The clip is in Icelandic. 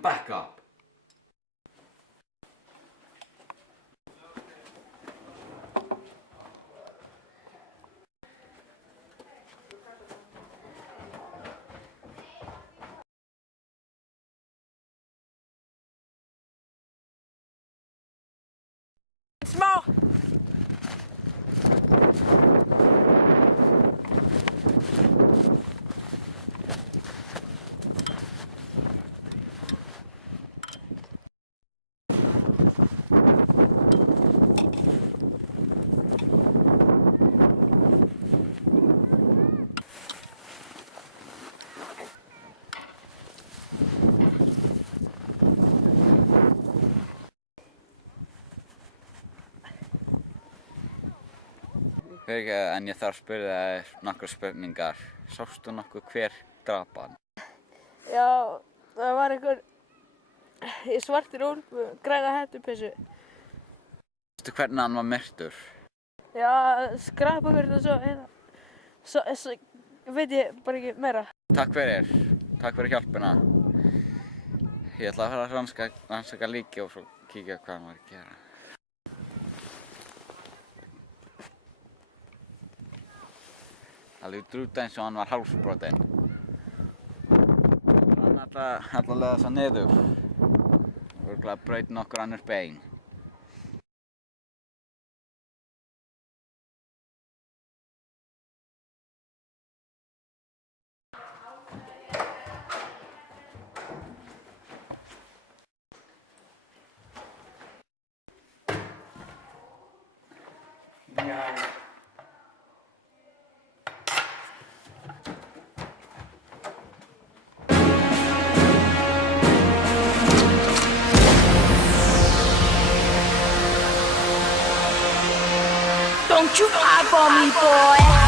them back up. Small. Fyrirgefðu, en ég þarf að spyrja þig nokkrar spurningar. Sástu nokkuð hver drap hann? Já, það var einhver í svartir úlpu, græna hettupissu. Veistu hvernig hann var myrtur? Já, skrapa fyrir það svo, veit ég bara ekki meira. Takk fyrir hjálpina. Ég ætla að fara að rannsaka líkið og svo kíkja hvað hann var að gera. Það lítur út eins og hann var hálsbrotinn. Hann ætla að leiða þess niður. Örugglega braut nokkur annars bein. Don't you lie for me, boy.